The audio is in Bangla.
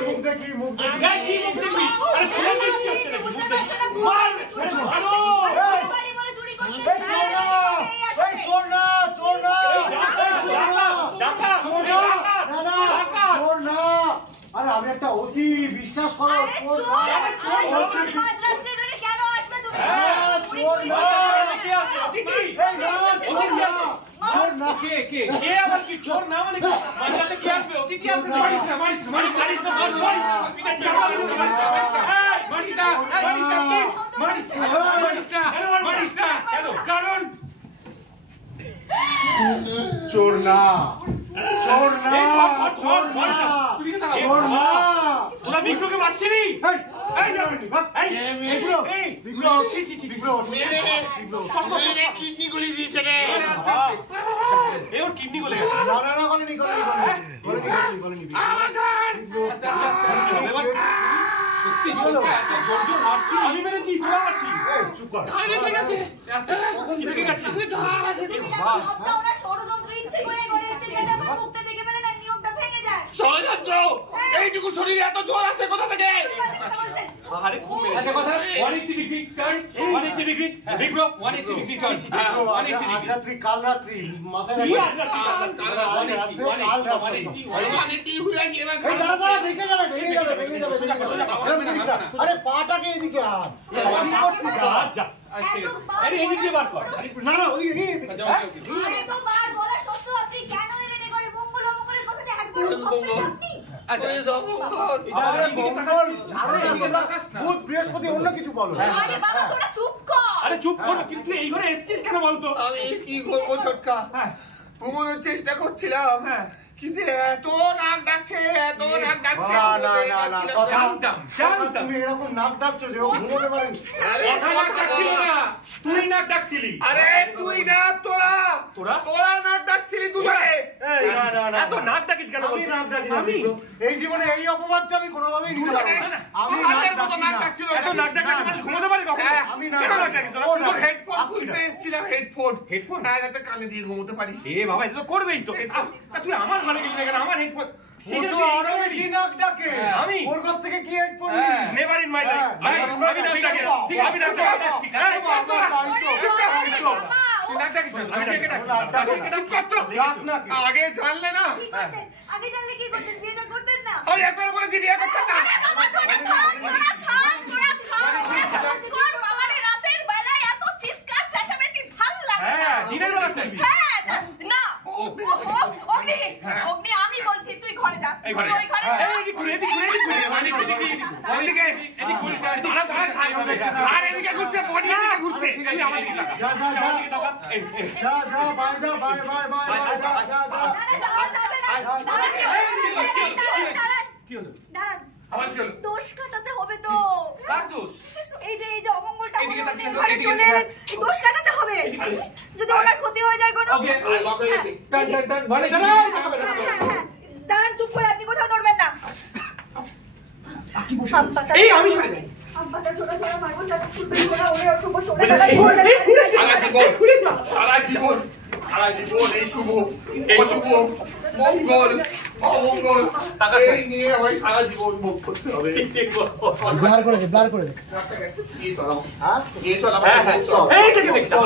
মুখ দেখি মুখ দেখি কি মুখ দেখবি আরে চোর দৃষ্টি হচ্ছে না মুখ দেখি মার আলো বাড়ি বলে চুরি করতে এই চোর না চোর না ডাকা চোর না আরে আমি একটা ওসি বিশ্বাস করো চোর মাঝ রাতে ধরে কেন আসবে তুমি চোর না কে আছে দিদি চোর না কে আবার কি চোর না মানে কি মাঝরাতে কে আসবে অতিথি আসবে মারিস না কারণ চোর না তোরা বিক্রমকে মারছিলি কিডনি গুলি দিয়েছে রে ওর কিডনি গুলি আমি মেরেছি তোরা মারছি চুপ কর ঠিক আছে ষড়যন্ত্র ইচ্ছে করে করেছে যেটা আমার মুখটা দেখে ফেলে না নিয়মটা ভেঙে যায় ষড়যন্ত্র এইটুকু শরীরে এত জোর আসে কোথা থেকে আরে আচ্ছা কথা 180 degree turn 180 degree big bro 180 degree turn 180 আজ রাত্রি কাল রাত্রি মাথায় রাখো ঘুরে আসি এবার ভেঙে যাবে আরে পাটাকে এদিকে আন আরে এদিকে বার কর না ওইদিকে আরে তো বার বলা সত্ত্বেও আপনি কেন এলেন এই ঘরে মঙ্গল অমঙ্গলের কথাটা একবার ভাববেন আপনি আচ্ছা বুধ বৃহস্পতি অন্য কিছু বলো আরে বাবা তোরা চুপ কর আরে চুপ কর কিন্তু এই ঘরে এসেছিস কেন বলতো আমি কি করবো ছোটকা ঘুমানোর চেষ্টা করছিলাম কিন্তু এত নাক ডাকছে তুমি এরকম নাক ডাকছো যে ও ঘুমোতে পারেন তুই নাক ডাকছিলি আরে তুই না তোরা নাক ডাকছিলি দুজনে এত নাক ডাকিস কেন আমি নাক ডাকি আমি এই জীবনে এই অপবাদটা আমি কোনোভাবেই নিতে পারবো না আমি নাক ডাকছিল এত নাক ডাকলে মানুষ ঘুমোতে পারে কখনো আমি কেন নাক ডাকিস শুধু হেডফোন খুঁজতে এসেছিলাম হেডফোন হ্যাঁ যাতে কানে দিয়ে ঘুমোতে পারি এ বাবা এটা তো করবেই তো তুই আমার ঘরে গেলি না কেন আমার হেডফোন ও তো আরো বেশি নাক ডাকে আমি ওর ঘর থেকে কি headphone never in my life আমি নাক ডাকি ঠিক আমি নাক ডাকি হ্যাঁ নাক ডাকিস আমি ডাকি আগে জানলে না আগে জানলে কি করতেন বিয়েটা করতেন না ওই একবার বলেছি বিয়ে করতে না বাবা তোরা থাম কর বাবা রে রাতের বেলায় এত চিৎকার চেঁচামেচি ভাল লাগে হ্যাঁ দিনের বেলা করবি হ্যাঁ না অগ্নি আমি বলছি তুই ঘরে যা এই ঘরে এদিকে ঘুরে আর এদিকে ঘুরছে বডি এদিকে ঘুরছে এই আমার দিকে লাগা যা বাই কি হলো দাঁড়ান আমার কি হলো দোষ কাটাতে হবে তো কার দোষ এই যে অমঙ্গলটা ঘরে চলে এলেন দোষ কাটাতে হবে যদি ওনার ক্ষতি হয়ে যায় কোনো দাঁড়ান চুপ করে আপনি কোথাও নড়বেন না এই আমি সরে যাই সারা জীবন এই শুভ অশুভ মঙ্গল অমঙ্গল এই নিয়ে আমায় সারা জীবন ভোগ করতে হবে ব্লার করে দে নিয়ে চল এই থেকে দেখতে চল